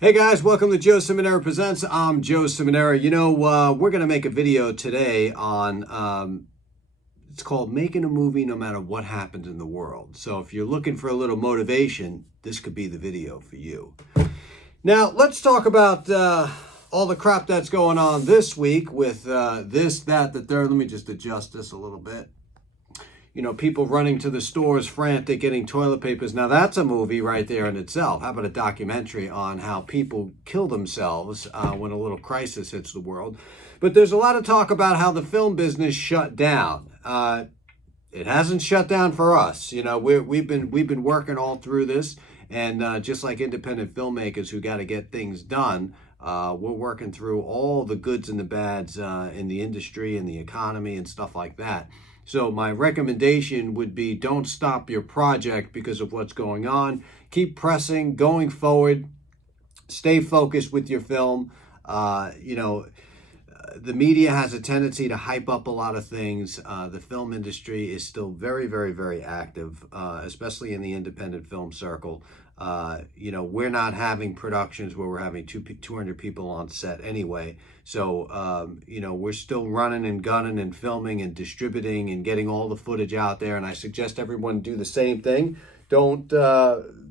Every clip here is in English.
Hey guys, welcome to Joe Ciminera Presents. I'm Joe Ciminera. We're going to make a video today on, it's called Making a Movie No Matter What Happens in the World. So if you're looking for a little motivation, this could be the video for you. Now, let's talk about all the crap that's going on this week with this, that, the third. Let me just adjust this a little bit. People running to the stores frantic, getting toilet papers. Now that's a movie right there in itself. How about a documentary on how people kill themselves when a little crisis hits the world? But there's a lot of talk about how the film business shut down. It hasn't shut down for us. We've been working all through this, and just like independent filmmakers who got to get things done, we're working through all the goods and the bads in the industry and the economy and stuff like that. So my recommendation would be don't stop your project because of what's going on. Keep pressing, going forward. Stay focused with your film. The media has a tendency to hype up a lot of things. The film industry is still very, very, very active, especially in the independent film circle. We're not having productions where we're having 200 people on set anyway. So, we're still running and gunning and filming and distributing and getting all the footage out there. And I suggest everyone do the same thing. Don't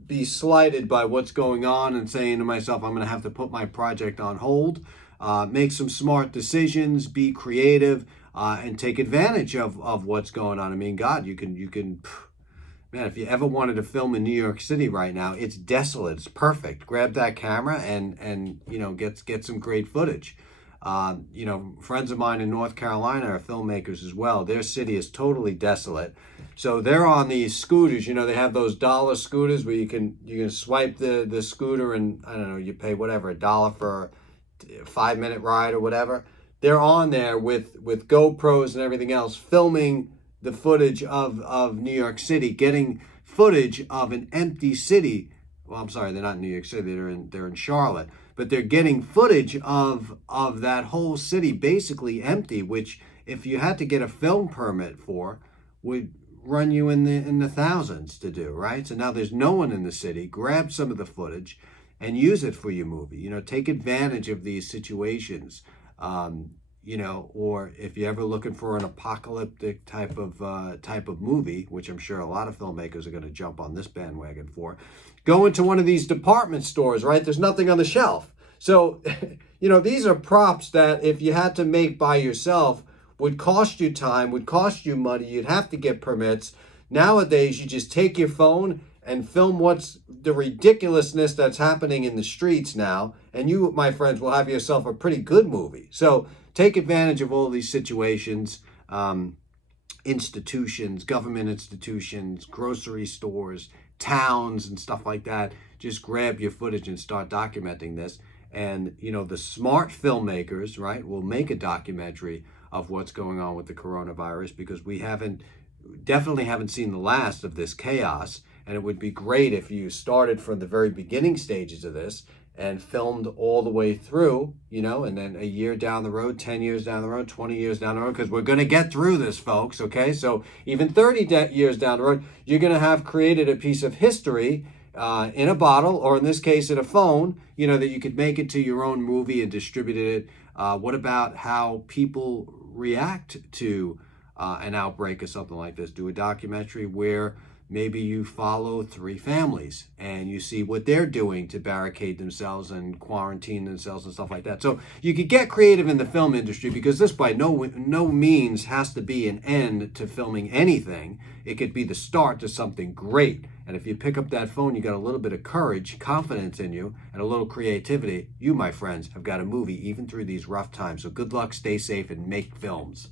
be slighted by what's going on and saying to myself, I'm going to have to put my project on hold. Make some smart decisions, be creative, and take advantage of what's going on. I mean, God, you can, man, if you ever wanted to film in New York City right now, it's desolate. It's perfect. Grab that camera and get some great footage. Friends of mine in North Carolina are filmmakers as well. Their city is totally desolate. So they're on these scooters. They have those dollar scooters where you can swipe the scooter and, I don't know, you pay whatever, $1 for a 5-minute ride or whatever. They're on there with GoPros and everything else, filming the footage of New York City, getting footage of an empty city. Well, I'm sorry, they're not in New York City, they're in Charlotte, but they're getting footage of that whole city basically empty, which if you had to get a film permit for, would run you in the thousands to do, right? So now there's no one in the city. Grab some of the footage and use it for your movie. Take advantage of these situations. Or if you're ever looking for an apocalyptic type of movie, which I'm sure a lot of filmmakers are going to jump on this bandwagon for, go into one of these department stores, right? There's nothing on the shelf. So, these are props that if you had to make by yourself would cost you time, would cost you money. You'd have to get permits. Nowadays, you just take your phone and film what's the ridiculousness that's happening in the streets now, and you, my friends, will have yourself a pretty good movie. So take advantage of all these situations, institutions, government institutions, grocery stores, towns, and stuff like that. Just grab your footage and start documenting this. And, the smart filmmakers, right, will make a documentary of what's going on with the coronavirus, because we definitely haven't seen the last of this chaos. And it would be great if you started from the very beginning stages of this and filmed all the way through, and then a year down the road, 10 years down the road, 20 years down the road, because we're going to get through this, folks, okay? So even 30 years down the road, you're going to have created a piece of history in a bottle, or in this case, in a phone, that you could make it to your own movie and distribute it. What about how people react to an outbreak or something like this? Do a documentary where maybe you follow 3 families and you see what they're doing to barricade themselves and quarantine themselves and stuff like that. So you could get creative in the film industry, because this by no means has to be an end to filming anything. It could be the start to something great. And if you pick up that phone, you got a little bit of courage, confidence in you, and a little creativity, you, my friends, have got a movie even through these rough times. So good luck, stay safe, and make films.